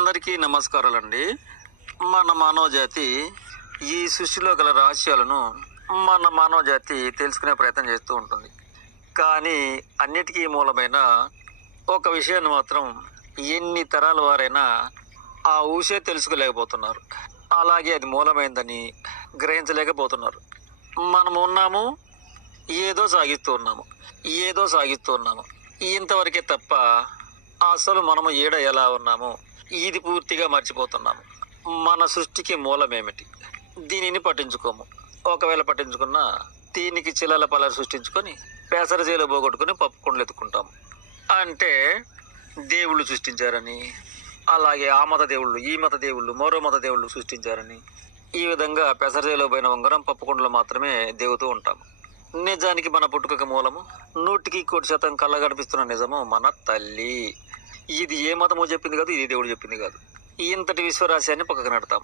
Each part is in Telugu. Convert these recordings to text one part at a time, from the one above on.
అందరికీ నమస్కారాలండి. మన మానవ జాతి ఈ సృష్టిలో గల రహస్యాలను మన మానవ జాతి తెలుసుకునే ప్రయత్నం చేస్తూ ఉంటుంది. కానీ అన్నిటికీ మూలమైన ఒక విషయాన్ని మాత్రం ఎన్ని తరాల వారైనా ఆ ఊసే తెలుసుకోలేకపోతున్నారు. అలాగే అది మూలమైందని గ్రహించలేకపోతున్నారు. మనం ఉన్నాము, ఏదో సాగిస్తూ ఉన్నాము ఇంతవరకే తప్ప అసలు మనము ఏడ ఎలా ఉన్నాము ఇది పూర్తిగా మర్చిపోతున్నాము. మన సృష్టికి మూలమేమిటి దీనిని పట్టించుకోము. ఒకవేళ పట్టించుకున్నా దీనికి చిల్లల పల్లెలు సృష్టించుకొని పెసర చేలో పోగొట్టుకుని పప్పు కుండలు ఎత్తుకుంటాము. అంటే దేవుళ్ళు సృష్టించారని, అలాగే ఆ మత దేవుళ్ళు, ఈ మత దేవుళ్ళు, మరో మత దేవుళ్ళు సృష్టించారని ఈ విధంగా పెసర చేలో పోయిన ఉంగరం పప్పు కుండలు మాత్రమే దేవుతూ ఉంటాము. నిజానికి మన పుట్టుకకు మూలము 100% కళ్ళ కనిపిస్తున్న నిజము మన తల్లి. ఇది ఏ మతమో చెప్పింది కాదు, ఇది దేవుడు చెప్పింది కాదు. ఇంతటి విశ్వరాశ్యాన్ని పక్కకు నడతాం.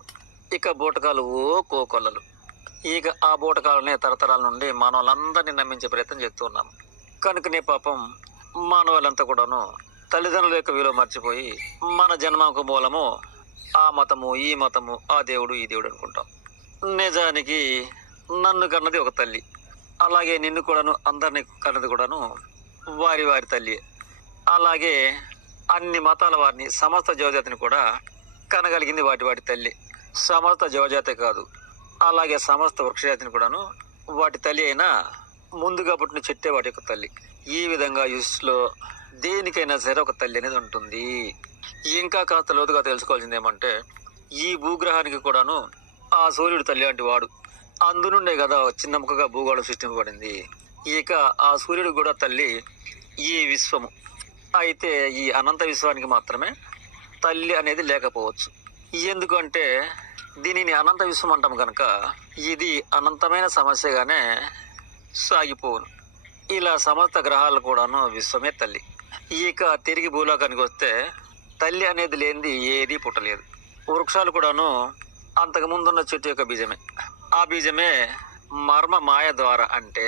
ఇక బూటకాలు కోకొల్లలు. ఇక ఆ బూటకాలనే తరతరాల నుండి మానవులందరినీ నమ్మించే ప్రయత్నం చేస్తున్నాం. కనుకనే పాపం మానవులంతా కూడాను తల్లిదండ్రుల యొక్క విలువ మర్చిపోయి మన జన్మకు మూలము ఆ మతము, ఈ మతము, ఆ దేవుడు, ఈ దేవుడు అనుకుంటాం. నిజానికి నన్ను కన్నది ఒక తల్లి, అలాగే నిన్ను కూడాను, అందరినీ కన్నది కూడాను వారి వారి తల్లి. అలాగే అన్ని మతాల వారిని, సమస్త జీవజాతిని కూడా కనగలిగింది వాటి వాటి తల్లి. సమస్త జీవజాతే కాదు, అలాగే సమస్త వృక్షజాతిని కూడాను వాటి తల్లి అయినా ముందుగా పుట్టిన చెట్టే వాటి యొక్క తల్లి. ఈ విధంగా యూస్లో దేనికైనా సరే ఒక తల్లి అనేది ఉంటుంది. ఇంకా కాస్త లోతుగా తెలుసుకోవాల్సింది ఏమంటే, ఈ భూగ్రహానికి కూడాను ఆ సూర్యుడు తల్లి లాంటి వాడు. అందునుండే కదా చిన్న ముక్కగా భూగోళం సృష్టింపబడింది. ఇక ఆ సూర్యుడు కూడా తల్లి ఈ విశ్వము. అయితే ఈ అనంత విశ్వానికి మాత్రమే తల్లి అనేది లేకపోవచ్చు. ఎందుకంటే దీనిని అనంత విశ్వం అంటాం కనుక ఇది అనంతమైన సమస్యగానే సాగిపోవును. ఇలా సమస్త గ్రహాలు కూడాను విశ్వమే తల్లి. ఇక తిరిగి భూలోకానికి వస్తే తల్లి అనేది లేనిది ఏదీ పుట్టలేదు. వృక్షాలు కూడాను అంతకు ముందున్న చెట్టు యొక్క బీజమే. ఆ బీజమే మర్మ మాయ ద్వారా, అంటే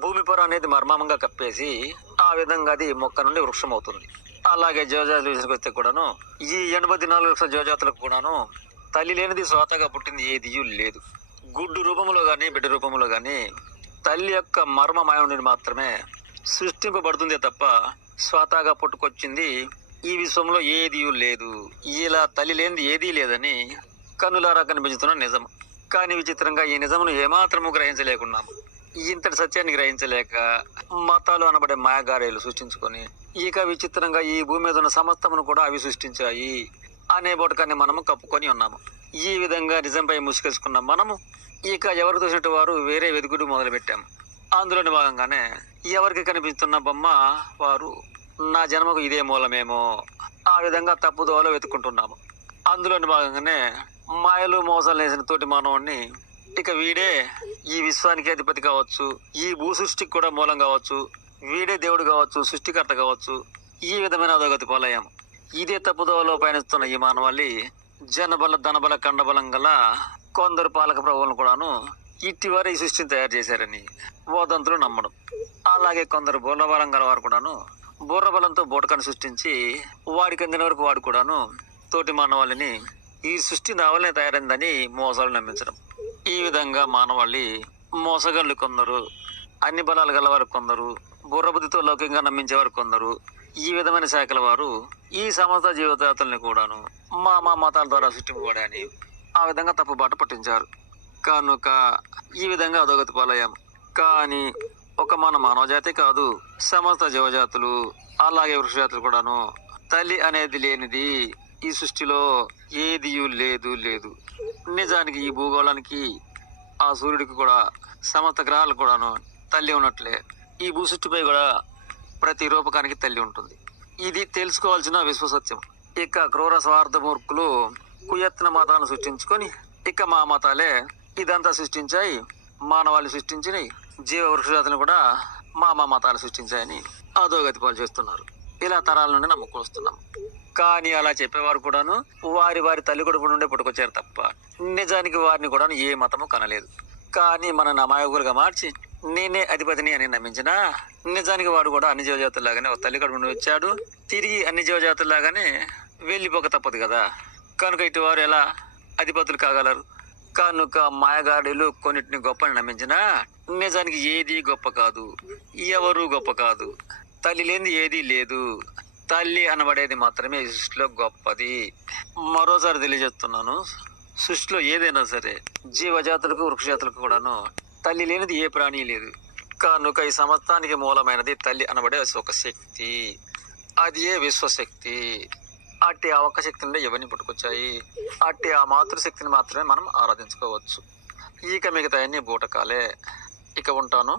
భూమి పొర అనేది మర్మంగా కప్పేసి ఆ విధంగా అది మొక్క నుండి వృక్షం అవుతుంది. అలాగే జీవజాతుల విషయానికి వస్తే కూడాను ఈ 84 లక్షల జీవజాతులకు కూడాను తల్లి లేనిది స్వతహాగా పుట్టింది ఏది లేదు. గుడ్డు రూపంలో గాని, బిడ్డ రూపంలో గాని తల్లి యొక్క మర్మ మాయ నుండి మాత్రమే సృష్టింపబడుతుందే తప్ప స్వతహాగా పుట్టుకొచ్చింది ఈ విశ్వంలో ఏది లేదు. ఇలా తల్లి లేనిది ఏదీ లేదని కన్నులారా కనిపించుతున్న నిజం. కానీ విచిత్రంగా ఈ నిజమును ఏమాత్రము గ్రహించలేకున్నాము. ఇంతటి సత్యాన్ని గ్రహించలేక మతాలు అనబడే మాయగారేలు సృష్టించుకొని ఇక విచిత్రంగా ఈ భూమి మీద ఉన్న సమస్తమును కూడా అవి సృష్టించాయి అనే బోటకాన్ని మనము కప్పుకొని ఉన్నాము. ఈ విధంగా నిజంపై ముసుకేసుకున్న మనము ఇక ఎవరు చూసినట్టు వారు వేరే వెతుకుడు మొదలు పెట్టాము. అందులోని భాగంగానే ఎవరికి కనిపిస్తున్న బొమ్మ వారు నా జన్మకు ఇదే మూలమేమో ఆ విధంగా తప్పుదోవలో వెతుక్కుంటున్నాము. అందులోని భాగంగానే మాయలు మోసాలు వేసిన తోటి మానవుడిని ఇక వీడే ఈ విశ్వానికి అధిపతి కావచ్చు, ఈ భూ సృష్టికి కూడా మూలం కావచ్చు, వీడే దేవుడు కావచ్చు, సృష్టికర్త కావచ్చు. ఈ విధమైన అధోగతి పాలయ్యాము. ఇదే తప్పుదోవలో పయనిస్తున్న ఈ మానవాళి జనబల, ధనబల, కండబలం గల కొందరు పాలక ప్రభువులను కూడాను ఇట్టివారు ఈ సృష్టిని తయారు చేశారని వదంతులు నమ్మడం. అలాగే కొందరు బుర్రబలం గల వారు కూడాను బుర్రబలంతో బూటకాన్ని సృష్టించి వాడికి అందిన వరకు వాడు కూడాను తోటి మానవాళిని ఈ సృష్టి నావలనే తయారైందని మోసాలు నమ్మించడం. ఈ విధంగా మానవాళి మోసగాళ్ళు కొందరు, అన్ని బలాలు గలవారు కొందరు, బుర్రబుద్ధితో లౌకికంగా నమ్మించేవారు కొందరు, ఈ విధమైన శాఖల వారు ఈ సమస్త జీవజాతుల్ని కూడాను మా మతాల ద్వారా సృష్టింపబడాయని ఆ విధంగా తప్పుబాట పట్టించారు. కనుక ఈ విధంగా అధోగతి పాలయ్యాం. కానీ ఒక మన మానవ జాతి కాదు, సమస్త జీవజాతులు అలాగే వృక్షజాతులు కూడాను తల్లి అనేది లేనిది ఈ సృష్టిలో ఏది లేదు. నిజానికి ఈ భూగోళానికి, ఆ సూర్యుడికి కూడా, సమస్త గ్రహాలు కూడాను తల్లి ఉన్నట్లే ఈ భూ సృష్టిపై కూడా ప్రతి రూపకానికి తల్లి ఉంటుంది. ఇది తెలుసుకోవాల్సిన విశ్వసత్యం. ఇక క్రూర స్వార్థ మూర్ఖులు కుయత్న మతాలను సృష్టించుకొని ఇక మా మతాలే ఇదంతా సృష్టించాయి, మానవాళి సృష్టించినాయి, జీవ వృక్షజాతులను కూడా మా మతాలు సృష్టించాయని అధోగతి పాలు చేస్తున్నారు. ఇలా తరాల నుండి నమ్ముకొస్తున్నాం. కానీ అలా చెప్పేవారు కూడాను వారి వారి తల్లి కొడుకు నుండే పుట్టుకొచ్చారు తప్ప నిజానికి వారిని కూడా ఏ మతము కనలేదు. కానీ మన అమాయకులుగా మార్చి నేనే అధిపతిని అని నమ్మించినా నిజానికి వాడు కూడా అన్ని జీవజాతుల్లాగానే ఒక తల్లి కడుపు నుండి వచ్చాడు. తిరిగి అన్ని జీవజాతుల్లాగానే వెళ్ళిపోక తప్పదు కదా. కనుక ఇటు వారు ఎలా అధిపతులు కాగలరు? కనుక మాయగాడులు కొన్నిటిని గొప్పని నమ్మించినా నిజానికి ఏది గొప్ప కాదు, ఎవరు గొప్ప కాదు. తల్లి లేనిది ఏదీ లేదు. తల్లి అనబడేది మాత్రమే ఈ సృష్టిలో గొప్పది. మరోసారి తెలియజేస్తున్నాను, సృష్టిలో ఏదైనా సరే జీవజాతులకు వృక్షజాతులకు కూడాను తల్లి లేనిది ఏ ప్రాణి లేదు. కనుక ఈ సమస్తానికి మూలమైనది తల్లి అనబడే ఒక శక్తి, అది ఏ విశ్వశక్తి. అట్టి ఆ ఒక్క శక్తి నుండి ఎవరిని పుట్టుకొచ్చాయి, అట్టి ఆ మాతృశక్తిని మాత్రమే మనం ఆరాధించుకోవచ్చు. ఇక మిగతా అన్ని బూటకాలే. ఇక ఉంటాను.